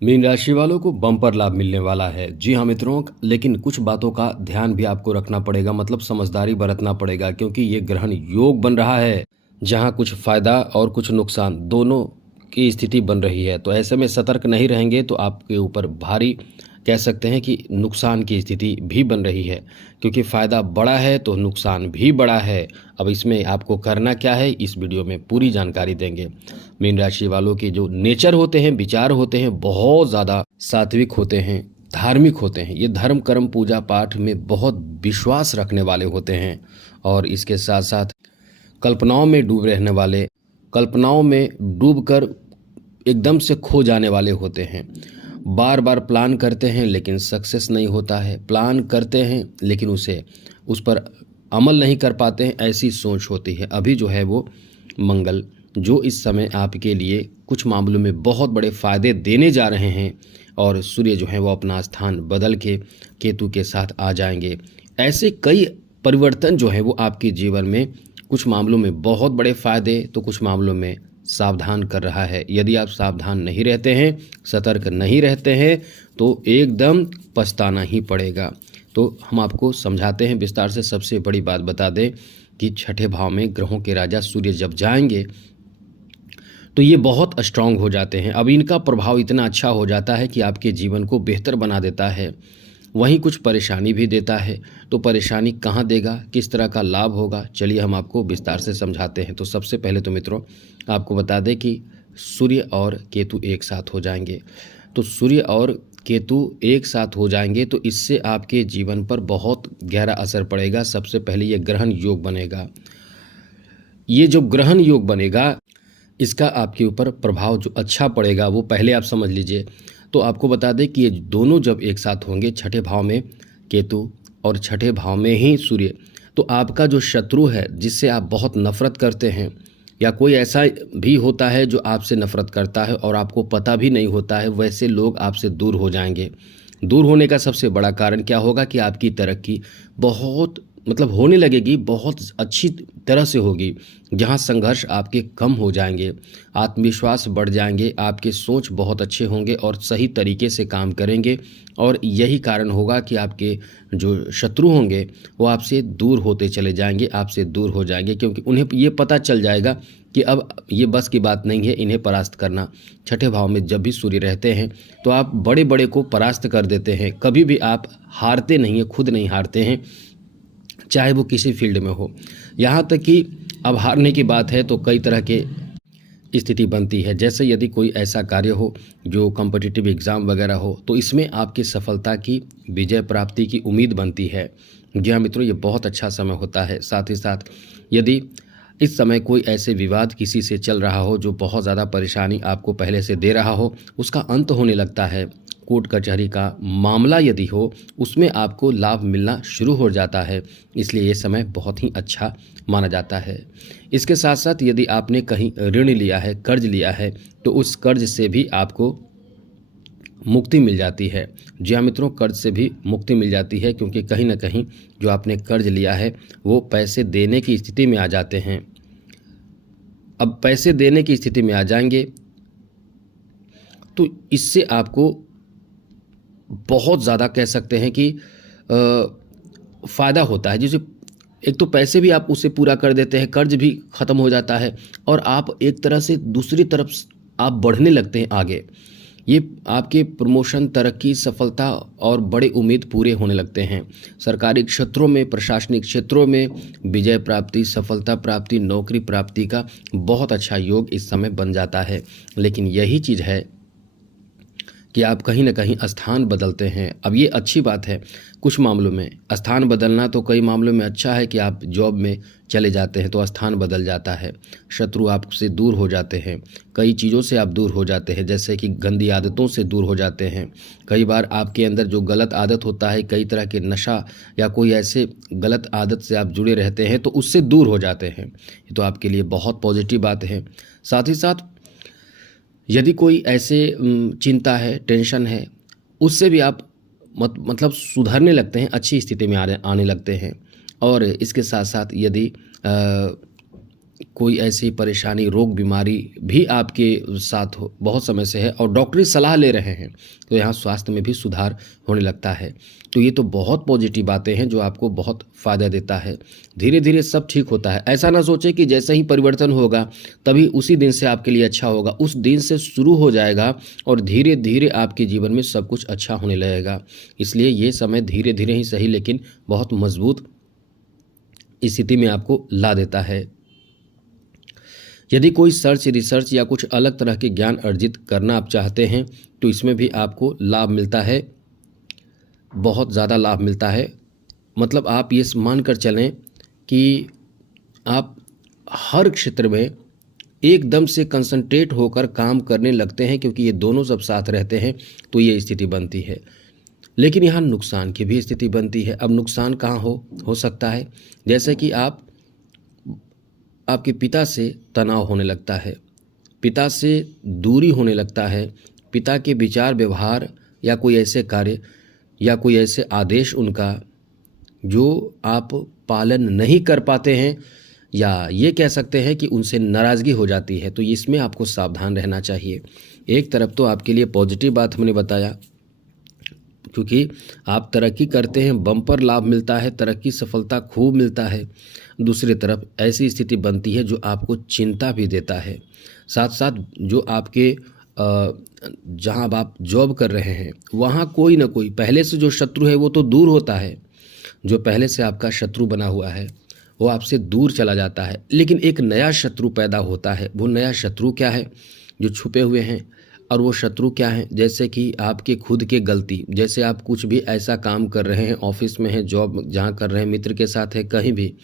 Mean राशि वालों को बम्पर लाभ मिलने वाला है। जी हाँ मित्रों, लेकिन कुछ बातों का ध्यान भी आपको रखना पड़ेगा, मतलब समझदारी बरतना पड़ेगा, क्योंकि ये ग्रहण योग बन रहा है जहाँ कुछ फायदा और कुछ नुकसान दोनों की स्थिति बन रही है। तो ऐसे में सतर्क नहीं रहेंगे तो आपके ऊपर भारी, कह सकते हैं कि नुकसान की स्थिति भी बन रही है, क्योंकि फायदा बड़ा है तो नुकसान भी बड़ा है। अब इसमें आपको करना क्या है, इस वीडियो में पूरी जानकारी देंगे। मीन राशि वालों के जो नेचर होते हैं, विचार होते हैं, बहुत ज़्यादा सात्विक होते हैं, धार्मिक होते हैं। ये धर्म कर्म पूजा पाठ में बहुत विश्वास रखने वाले होते हैं और इसके साथ साथ कल्पनाओं में डूब रहने वाले, कल्पनाओं में डूबकर एकदम से खो जाने वाले होते हैं। बार बार प्लान करते हैं लेकिन सक्सेस नहीं होता है, प्लान करते हैं लेकिन उस पर अमल नहीं कर पाते हैं, ऐसी सोच होती है। अभी जो है वो मंगल, जो इस समय आपके लिए कुछ मामलों में बहुत बड़े फायदे देने जा रहे हैं, और सूर्य जो है वो अपना स्थान बदल के केतु के साथ आ जाएंगे। ऐसे कई परिवर्तन जो है वो आपके जीवन में कुछ मामलों में बहुत बड़े फायदे, तो कुछ मामलों में सावधान कर रहा है। यदि आप सावधान नहीं रहते हैं, सतर्क नहीं रहते हैं, तो एकदम पछताना ही पड़ेगा। तो हम आपको समझाते हैं विस्तार से। सबसे बड़ी बात बता दें कि छठे भाव में ग्रहों के राजा सूर्य जब जाएंगे तो ये बहुत स्ट्रांग हो जाते हैं। अब इनका प्रभाव इतना अच्छा हो जाता है कि आपके जीवन को बेहतर बना देता है, वहीं कुछ परेशानी भी देता है। तो परेशानी कहाँ देगा, किस तरह का लाभ होगा, चलिए हम आपको विस्तार से समझाते हैं। तो सबसे पहले तो मित्रों आपको बता दें कि सूर्य और केतु एक साथ हो जाएंगे। तो सूर्य और केतु एक साथ हो जाएंगे तो इससे आपके जीवन पर बहुत गहरा असर पड़ेगा। सबसे पहले ये ग्रहण योग बनेगा। ये जो ग्रहण योग बनेगा, इसका आपके ऊपर प्रभाव जो अच्छा पड़ेगा वो पहले आप समझ लीजिए। तो आपको बता दें कि ये दोनों जब एक साथ होंगे, छठे भाव में केतु और छठे भाव में ही सूर्य, तो आपका जो शत्रु है, जिससे आप बहुत नफरत करते हैं, या कोई ऐसा भी होता है जो आपसे नफरत करता है और आपको पता भी नहीं होता है, वैसे लोग आपसे दूर हो जाएंगे। दूर होने का सबसे बड़ा कारण क्या होगा कि आपकी तरक्की बहुत, मतलब होने लगेगी, बहुत अच्छी तरह से होगी। जहाँ संघर्ष आपके कम हो जाएंगे, आत्मविश्वास बढ़ जाएंगे, आपके सोच बहुत अच्छे होंगे और सही तरीके से काम करेंगे। और यही कारण होगा कि आपके जो शत्रु होंगे वो आपसे दूर होते चले जाएंगे, आपसे दूर हो जाएंगे, क्योंकि उन्हें ये पता चल जाएगा कि अब ये बस की बात नहीं है इन्हें परास्त करना। छठे भाव में जब भी सूर्य रहते हैं तो आप बड़े बड़े को परास्त कर देते हैं। कभी भी आप हारते नहीं हैं, खुद नहीं हारते हैं, चाहे वो किसी फील्ड में हो। यहाँ तक कि अब हारने की बात है तो कई तरह के स्थिति बनती है। जैसे यदि कोई ऐसा कार्य हो जो कॉम्पिटिटिव एग्ज़ाम वगैरह हो, तो इसमें आपकी सफलता की, विजय प्राप्ति की उम्मीद बनती है। जी हाँ मित्रों, ये बहुत अच्छा समय होता है। साथ ही साथ यदि इस समय कोई ऐसे विवाद किसी से चल रहा हो जो बहुत ज़्यादा परेशानी आपको पहले से दे रहा हो, उसका अंत होने लगता है। कोर्ट कचहरी का मामला यदि हो, उसमें आपको लाभ मिलना शुरू हो जाता है। इसलिए ये समय बहुत ही अच्छा माना जाता है। इसके साथ साथ यदि आपने कहीं ऋण लिया है, कर्ज लिया है, तो उस कर्ज से भी आपको मुक्ति मिल जाती है। जी हाँ मित्रों, कर्ज से भी मुक्ति मिल जाती है, क्योंकि कहीं ना कहीं जो आपने कर्ज लिया है वो पैसे देने की स्थिति में आ जाते हैं। अब पैसे देने की स्थिति में आ जाएंगे तो इससे आपको बहुत ज़्यादा, कह सकते हैं कि फ़ायदा होता है। जैसे एक तो पैसे भी आप उससे पूरा कर देते हैं, कर्ज भी ख़त्म हो जाता है, और आप एक तरह से दूसरी तरफ आप बढ़ने लगते हैं आगे। ये आपके प्रमोशन, तरक्की, सफलता और बड़े उम्मीद पूरे होने लगते हैं। सरकारी क्षेत्रों में, प्रशासनिक क्षेत्रों में विजय प्राप्ति, सफलता प्राप्ति, नौकरी प्राप्ति का बहुत अच्छा योग इस समय बन जाता है। लेकिन यही चीज़ है कि आप कहीं ना कहीं स्थान बदलते हैं। अब ये अच्छी बात है, कुछ मामलों में स्थान बदलना तो कई मामलों में अच्छा है कि आप जॉब में चले जाते हैं तो स्थान बदल जाता है, शत्रु आपसे दूर हो जाते हैं, कई चीज़ों से आप दूर हो जाते हैं, जैसे कि गंदी आदतों से दूर हो जाते हैं। कई बार आपके अंदर जो गलत आदत होता है, कई तरह के नशा या कोई ऐसे गलत आदत से आप जुड़े रहते हैं, तो उससे दूर हो जाते हैं। ये तो आपके लिए बहुत पॉजिटिव बात है। साथ ही साथ यदि कोई ऐसे चिंता है, टेंशन है, उससे भी आप मतलब सुधरने लगते हैं, अच्छी स्थिति में आने लगते हैं। और इसके साथ साथ यदि कोई ऐसी परेशानी, रोग, बीमारी भी आपके साथ हो बहुत समय से है और डॉक्टरी सलाह ले रहे हैं, तो यहाँ स्वास्थ्य में भी सुधार होने लगता है। तो ये तो बहुत पॉजिटिव बातें हैं जो आपको बहुत फ़ायदा देता है। धीरे धीरे सब ठीक होता है। ऐसा ना सोचें कि जैसे ही परिवर्तन होगा तभी उसी दिन से आपके लिए अच्छा होगा। उस दिन से शुरू हो जाएगा और धीरे धीरे आपके जीवन में सब कुछ अच्छा होने लगेगा। इसलिए ये समय धीरे धीरे ही सही लेकिन बहुत मजबूत स्थिति में आपको ला देता है। यदि कोई सर्च, रिसर्च या कुछ अलग तरह के ज्ञान अर्जित करना आप चाहते हैं तो इसमें भी आपको लाभ मिलता है, बहुत ज़्यादा लाभ मिलता है। मतलब आप ये मान कर चलें कि आप हर क्षेत्र में एकदम से कंसंट्रेट होकर काम करने लगते हैं, क्योंकि ये दोनों जब साथ रहते हैं तो ये स्थिति बनती है। लेकिन यहाँ नुकसान की भी स्थिति बनती है। अब नुकसान कहाँ हो सकता है? जैसे कि आपके पिता से तनाव होने लगता है, पिता से दूरी होने लगता है, पिता के विचार, व्यवहार या कोई ऐसे कार्य या कोई ऐसे आदेश उनका जो आप पालन नहीं कर पाते हैं, या ये कह सकते हैं कि उनसे नाराज़गी हो जाती है। तो इसमें आपको सावधान रहना चाहिए। एक तरफ तो आपके लिए पॉजिटिव बात हमने बताया, क्योंकि आप तरक्की करते हैं, बम्पर लाभ मिलता है, तरक्की, सफलता खूब मिलता है। दूसरी तरफ ऐसी स्थिति बनती है जो आपको चिंता भी देता है। साथ साथ जो आपके जहां आप जॉब कर रहे हैं वहाँ कोई ना कोई पहले से जो शत्रु है वो तो दूर होता है। जो पहले से आपका शत्रु बना हुआ है वो आपसे दूर चला जाता है, लेकिन एक नया शत्रु पैदा होता है। वो नया शत्रु क्या है? जो छुपे हुए हैं। और वो शत्रु क्या है? जैसे कि आपके खुद के गलती, जैसे आप कुछ भी ऐसा काम कर रहे हैं, ऑफिस में हैं, जॉब जहाँ कर रहे हैं, मित्र के साथ है, कहीं भी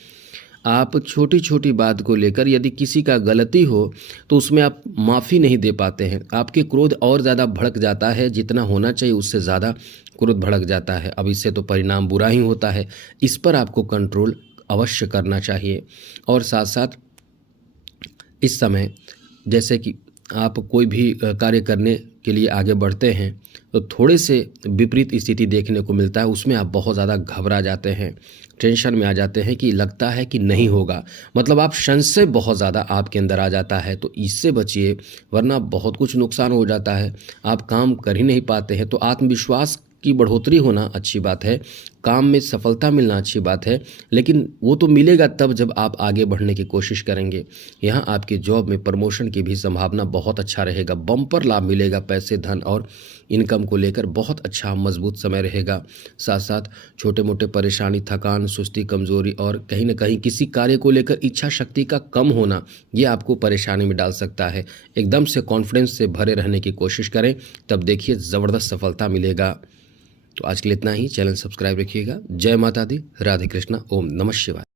आप छोटी छोटी बात को लेकर यदि किसी का गलती हो तो उसमें आप माफ़ी नहीं दे पाते हैं। आपके क्रोध और ज़्यादा भड़क जाता है, जितना होना चाहिए उससे ज़्यादा क्रोध भड़क जाता है। अब इससे तो परिणाम बुरा ही होता है। इस पर आपको कंट्रोल अवश्य करना चाहिए। और साथ साथ इस समय जैसे कि आप कोई भी कार्य करने के लिए आगे बढ़ते हैं तो थोड़े से विपरीत स्थिति देखने को मिलता है। उसमें आप बहुत ज़्यादा घबरा जाते हैं, टेंशन में आ जाते हैं कि लगता है कि नहीं होगा। मतलब आप संशय बहुत ज़्यादा आपके अंदर आ जाता है। तो इससे बचिए, वरना बहुत कुछ नुकसान हो जाता है। आप काम कर ही नहीं पाते हैं। तो आत्मविश्वास की बढ़ोतरी होना अच्छी बात है, काम में सफलता मिलना अच्छी बात है, लेकिन वो तो मिलेगा तब जब आप आगे बढ़ने की कोशिश करेंगे। यहाँ आपके जॉब में प्रमोशन की भी संभावना बहुत अच्छा रहेगा, बम्पर लाभ मिलेगा, पैसे, धन और इनकम को लेकर बहुत अच्छा मजबूत समय रहेगा। साथ साथ छोटे मोटे परेशानी, थकान, सुस्ती, कमजोरी और कहीं ना कहीं किसी कार्य को लेकर इच्छा शक्ति का कम होना, ये आपको परेशानी में डाल सकता है। एकदम से कॉन्फिडेंस से भरे रहने की कोशिश करें, तब देखिए ज़बरदस्त सफलता मिलेगा। तो आज के लिए इतना ही। चैनल सब्सक्राइब रखिएगा। जय माता दी, राधे कृष्णा, ओम नमः शिवाय।